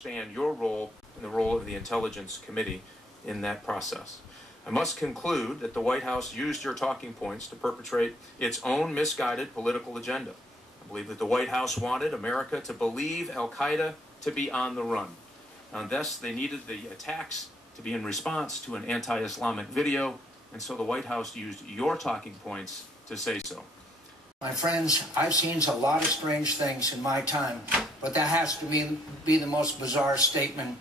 understand your role and the role of the Intelligence Committee in that process. I must conclude that the White House used your talking points to perpetrate its own misguided political agenda. I believe that the White House wanted America to believe al-Qaeda to be on the run. And thus, they needed the attacks to be in response to an anti-Islamic video, and so the White House used your talking points to say so. My friends, I've seen a lot of strange things in my time, but that has to be the most bizarre statement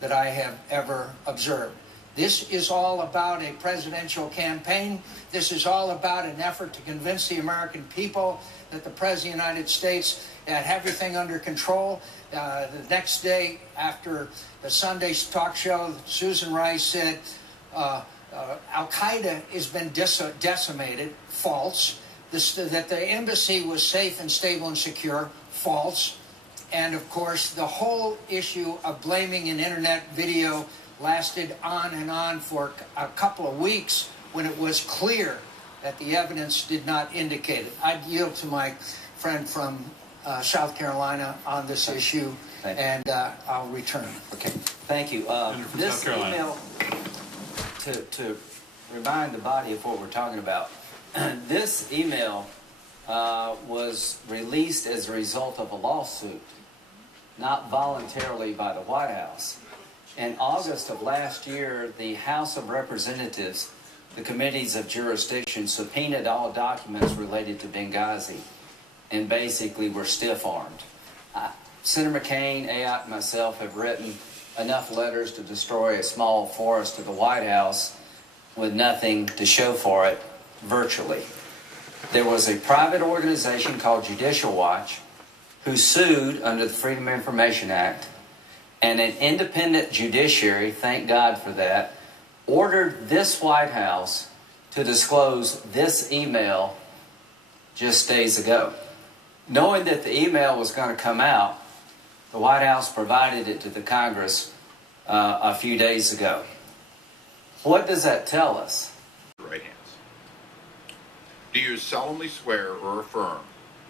that I have ever observed. This is all about a presidential campaign. This is all about an effort to convince the American people that the President of the United States had everything under control. The next day, after the Sunday talk show, Susan Rice said, Al-Qaeda has been decimated. False. That the embassy was safe and stable and secure. False. And, of course, the whole issue of blaming an internet video lasted on and on for a couple of weeks when it was clear that the evidence did not indicate it. I'd yield to my friend from South Carolina on this issue, and I'll return. Okay, thank you. This email, to remind the body of what we're talking about, this email was released as a result of a lawsuit, not voluntarily by the White House. In August of last year, the House of Representatives, the committees of jurisdiction, subpoenaed all documents related to Benghazi and basically were stiff-armed. Senator McCain, Ayotte, and myself have written enough letters to destroy a small forest of the White House with nothing to show for it, virtually. There was a private organization called Judicial Watch who sued under the Freedom of Information Act, and an independent judiciary, thank God for that, ordered this White House to disclose this email just days ago. Knowing that the email was going to come out, the White House provided it to the Congress a few days ago. What does that tell us? Right hands. Do you solemnly swear or affirm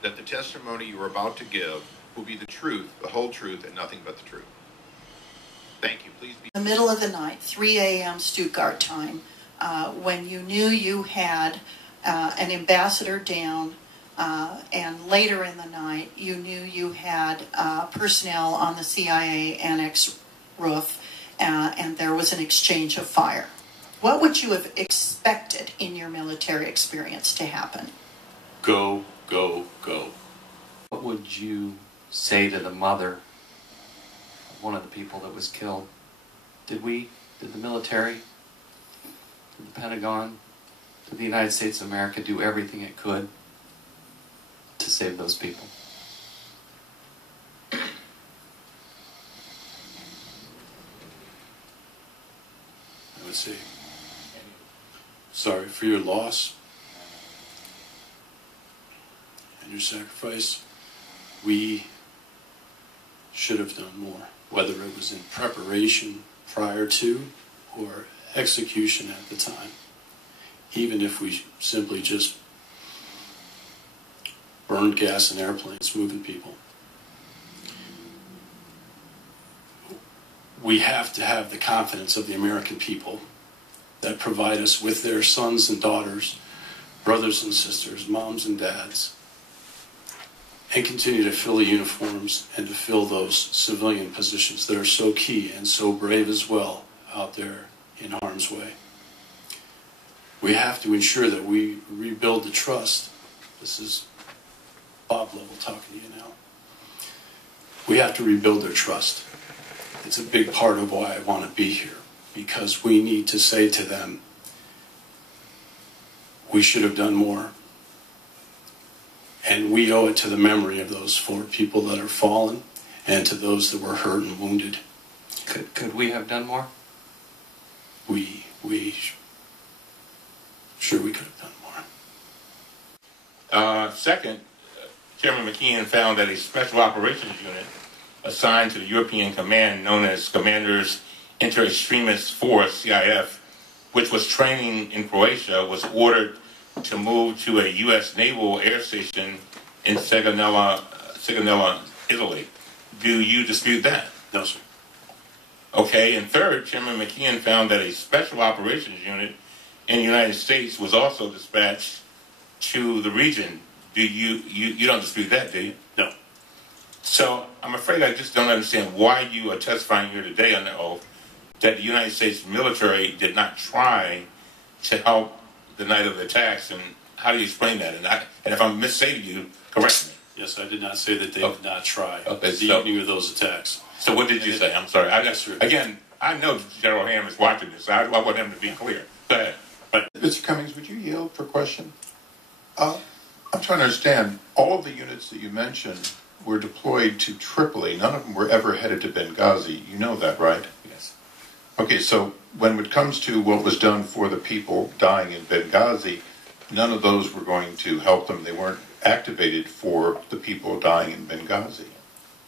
that the testimony you are about to give will be the truth, the whole truth, and nothing but the truth? Thank you. Please be... In the middle of the night, 3 a.m. Stuttgart time, when you knew you had an ambassador down, and later in the night, you knew you had personnel on the CIA annex roof, and there was an exchange of fire. What would you have expected in your military experience to happen? Go, go, go. What would you say to the mother of one of the people that was killed? Did the military, did the Pentagon, did the United States of America do everything it could to save those people? I would say, sorry for your loss and your sacrifice. We should have done more, whether it was in preparation prior to or execution at the time. Even if we simply just burned gas in airplanes moving people. We have to have the confidence of the American people that provide us with their sons and daughters, brothers and sisters, moms and dads, and continue to fill the uniforms and to fill those civilian positions that are so key and so brave as well out there in harm's way. We have to ensure that we rebuild the trust. This is Bob level talking to you now. We have to rebuild their trust. It's a big part of why I want to be here, because we need to say to them, we should have done more. And we owe it to the memory of those 4 people that are fallen and to those that were hurt and wounded. Could we have done more? Sure we could have done more. Second, Chairman McKeon found that a special operations unit assigned to the European Command, known as Commander's Inter-Extremis Force, CIF, which was training in Croatia, was ordered to move to a U.S. naval air station in Sigonella, Italy. Do you dispute that? No, sir. Okay, and third, Chairman McKeon found that a special operations unit in the United States was also dispatched to the region. Do you don't dispute that, do you? No. So I'm afraid I just don't understand why you are testifying here today on the oath that the United States military did not try to help the night of the attacks, and how do you explain that? And if I'm misstating you, correct me. Yes, I did not say that they did not try the so, evening of those attacks. So what did you say? I'm sorry. Again, I know General Ham is watching this. I want him to be clear. Go ahead. Mr. Cummings, would you yield for question? I'm trying to understand. All of the units that you mentioned were deployed to Tripoli. None of them were ever headed to Benghazi. You know that, right? Yes. Okay, so when it comes to what was done for the people dying in Benghazi, none of those were going to help them. They weren't activated for the people dying in Benghazi.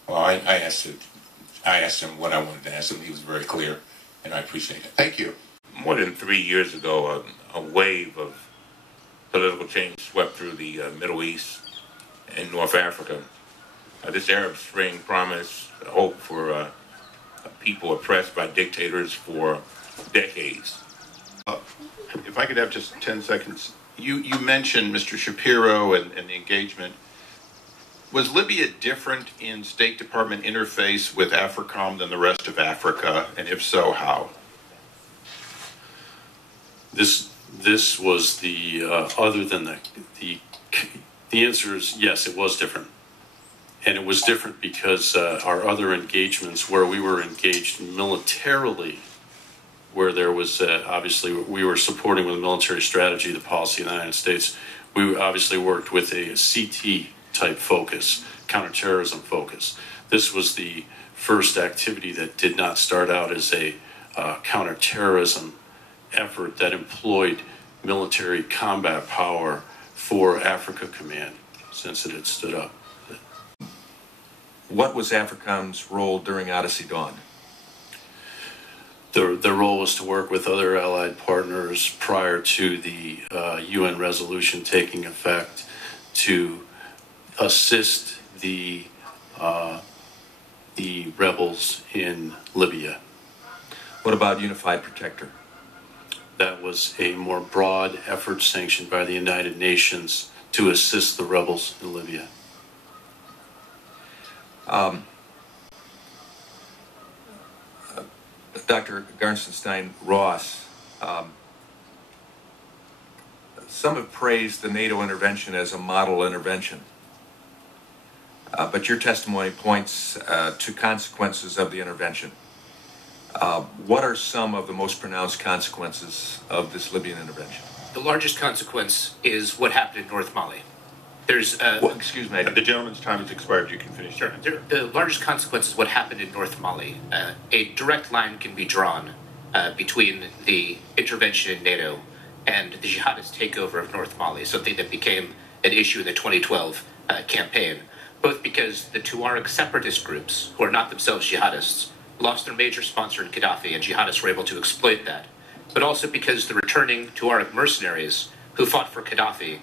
Well, I asked him what I wanted to ask him. He was very clear, and I appreciate it. Thank you. More than 3 years ago, a wave of political change swept through the Middle East and North Africa. This Arab Spring promised hope for people oppressed by dictators for decades. If I could have just 10 seconds. You mentioned Mr. Shapiro and the engagement. Was Libya different in State Department interface with AFRICOM than the rest of Africa? And if so, how? This was the other than the answer is yes, it was different, and it was different because our other engagements where we were engaged militarily, where there was obviously we were supporting with the military strategy, the policy of the United States. We obviously worked with a CT type focus, counterterrorism focus. This was the first activity that did not start out as a counterterrorism effort that employed military combat power for Africa Command since it had stood up. What was AFRICOM's role during Odyssey Dawn? Their role was to work with other allied partners prior to the UN resolution taking effect to assist the rebels in Libya. What about Unified Protector? That was a more broad effort sanctioned by the United Nations to assist the rebels in Libya. Dr. Garnstein Ross, some have praised the NATO intervention as a model intervention, but your testimony points to consequences of the intervention. What are some of the most pronounced consequences of this Libyan intervention? The largest consequence is what happened in North Mali. There's excuse me. The gentleman's time has expired. You can finish. Sure. The largest consequence is what happened in North Mali. A direct line can be drawn between the intervention in NATO and the jihadist takeover of North Mali, something that became an issue in the 2012 campaign, both because the Tuareg separatist groups, who are not themselves jihadists, lost their major sponsor in Gaddafi, and jihadists were able to exploit that, but also because the returning Tuareg mercenaries who fought for Gaddafi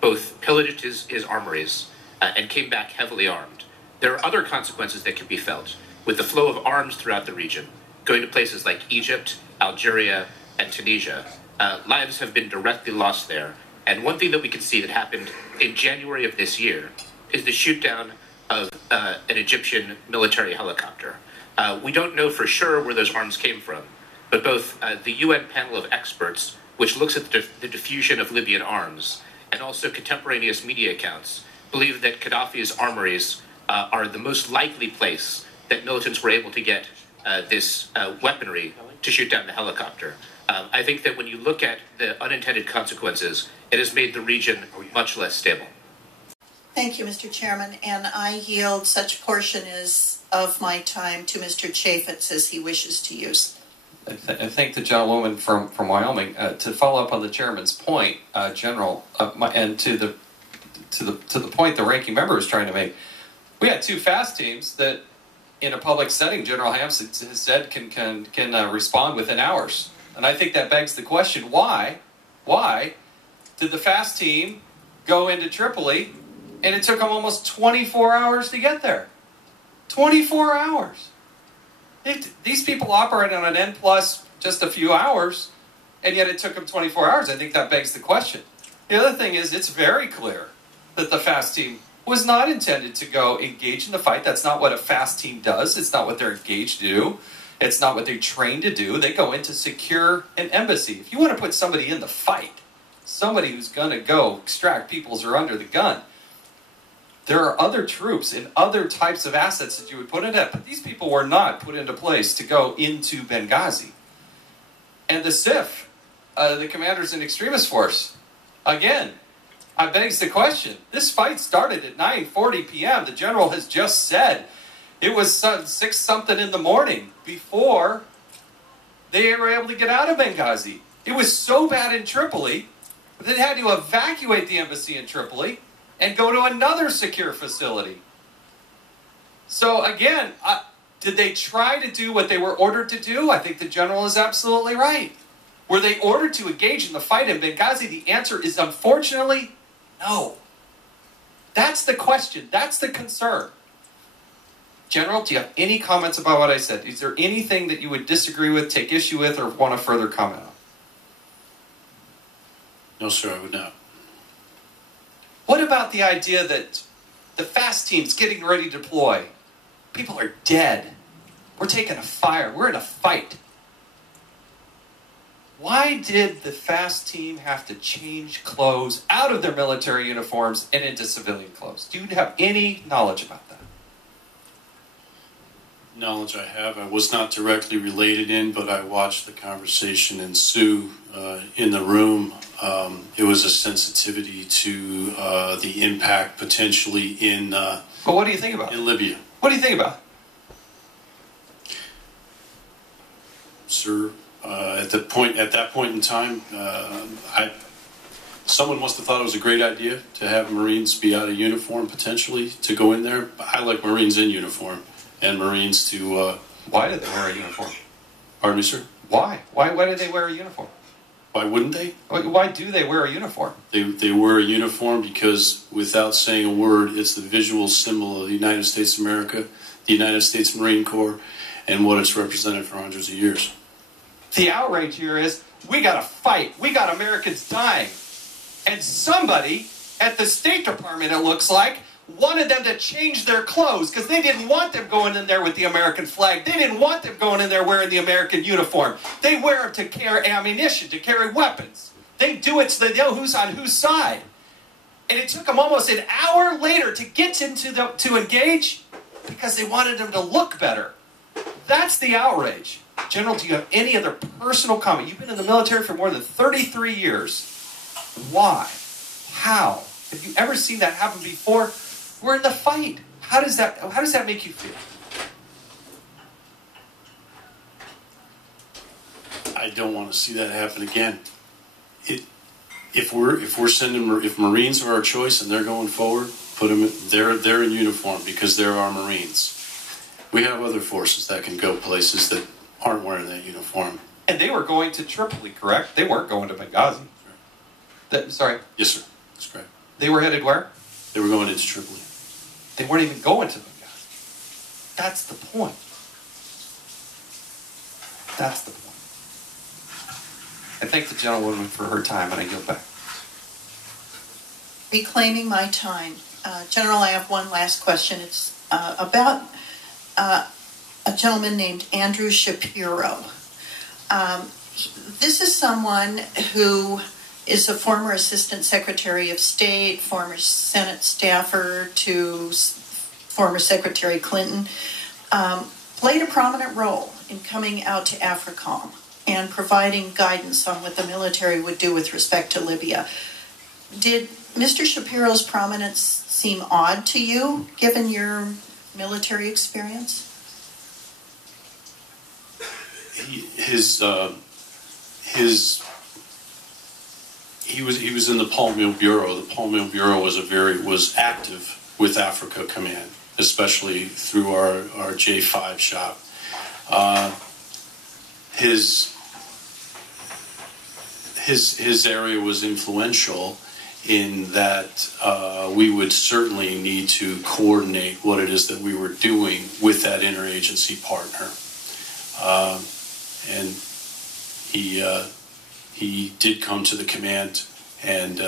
both pillaged his armories and came back heavily armed. There are other consequences that can be felt with the flow of arms throughout the region, going to places like Egypt, Algeria, and Tunisia. Lives have been directly lost there. And one thing that we can see that happened in January of this year is the shoot-down of an Egyptian military helicopter. We don't know for sure where those arms came from, but both the UN panel of experts, which looks at the diffusion of Libyan arms, and also contemporaneous media accounts, believe that Gaddafi's armories are the most likely place that militants were able to get this weaponry to shoot down the helicopter. I think that when you look at the unintended consequences, it has made the region much less stable. Thank you, Mr. Chairman, and I yield such portion of my time to Mr. Chaffetz as he wishes to use. I thank the gentlewoman from Wyoming. To follow up on the chairman's point, General, and to the point the ranking member is trying to make, we had two fast teams that, in a public setting, General Hamps has said can respond within hours, and I think that begs the question: why did the fast team go into Tripoli, and it took them almost 24 hours to get there? 24 hours. These people operate on an N plus just a few hours, and yet it took them 24 hours. I think that begs the question. The other thing is, it's very clear that the FAST team was not intended to go engage in the fight. That's not what a FAST team does. It's not what they're engaged to do. It's not what they're trained to do. They go in to secure an embassy. If you want to put somebody in the fight, somebody who's going to go extract peoples who are under the gun, there are other troops and other types of assets that you would put in it. But these people were not put into place to go into Benghazi. And the CIF, the Commanders in Extremist Force, again, I begs the question. This fight started at 9:40 p.m. The general has just said it was 6-something in the morning before they were able to get out of Benghazi. It was so bad in Tripoli that they had to evacuate the embassy in Tripoli and go to another secure facility. So again, did they try to do what they were ordered to do? I think the general is absolutely right. Were they ordered to engage in the fight in Benghazi? The answer is unfortunately no. That's the question. That's the concern. General, do you have any comments about what I said? Is there anything that you would disagree with, take issue with, or want to further comment on? No, sir, I would not. What about the idea that the FAST team's getting ready to deploy? People are dead. We're taking a fire. We're in a fight. Why did the FAST team have to change clothes out of their military uniforms and into civilian clothes? Do you have any knowledge about that? Knowledge I have. I was not directly related in, but I watched the conversation ensue in the room. It was a sensitivity to the impact potentially in But what do you think about it? In Libya. What do you think about it? Sir, at that point in time, someone must have thought it was a great idea to have Marines be out of uniform potentially to go in there. I like Marines in uniform and Marines to. Why did they wear a uniform? Pardon me, sir? Why? Why did they wear a uniform? Why wouldn't they? Why do they wear a uniform? They wear a uniform because, without saying a word, it's the visual symbol of the United States of America, the United States Marine Corps, and what it's represented for hundreds of years. The outrage here is, we got to fight. We got Americans dying. And somebody at the State Department, it looks like, wanted them to change their clothes because they didn't want them going in there with the American flag. They didn't want them going in there wearing the American uniform. They wear them to carry ammunition, to carry weapons. They do it so they know who's on whose side. And it took them almost an hour later to get him to engage because they wanted him to look better. That's the outrage. General, do you have any other personal comment? You've been in the military for more than 33 years. Why? How? Have you ever seen that happen before? We're in the fight. How does that make you feel? I don't want to see that happen again. If Marines are our choice and they're going forward, put them. They're in uniform because they're our Marines. We have other forces that can go places that aren't wearing that uniform. And they were going to Tripoli, correct? They weren't going to Benghazi. Sorry. Yes, sir. That's correct. They were headed where? They were going into Tripoli. They weren't even going to Benghazi. That's the point. That's the point. I thank the gentlewoman for her time, and I yield back. Reclaiming my time. General, I have one last question. It's about a gentleman named Andrew Shapiro. This is someone who is a former Assistant Secretary of State, former Senate staffer to former Secretary Clinton, played a prominent role in coming out to AFRICOM and providing guidance on what the military would do with respect to Libya. Did Mr. Shapiro's prominence seem odd to you, given your military experience? He was in the Palm Bureau. The Palm Bureau was active with Africa Command, especially through our J5 shop. His area was influential in that we would certainly need to coordinate what it is that we were doing with that interagency partner. and he did come to the command and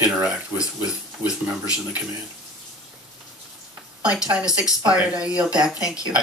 interact with members in the command. My time has expired. Okay. I yield back. Thank you.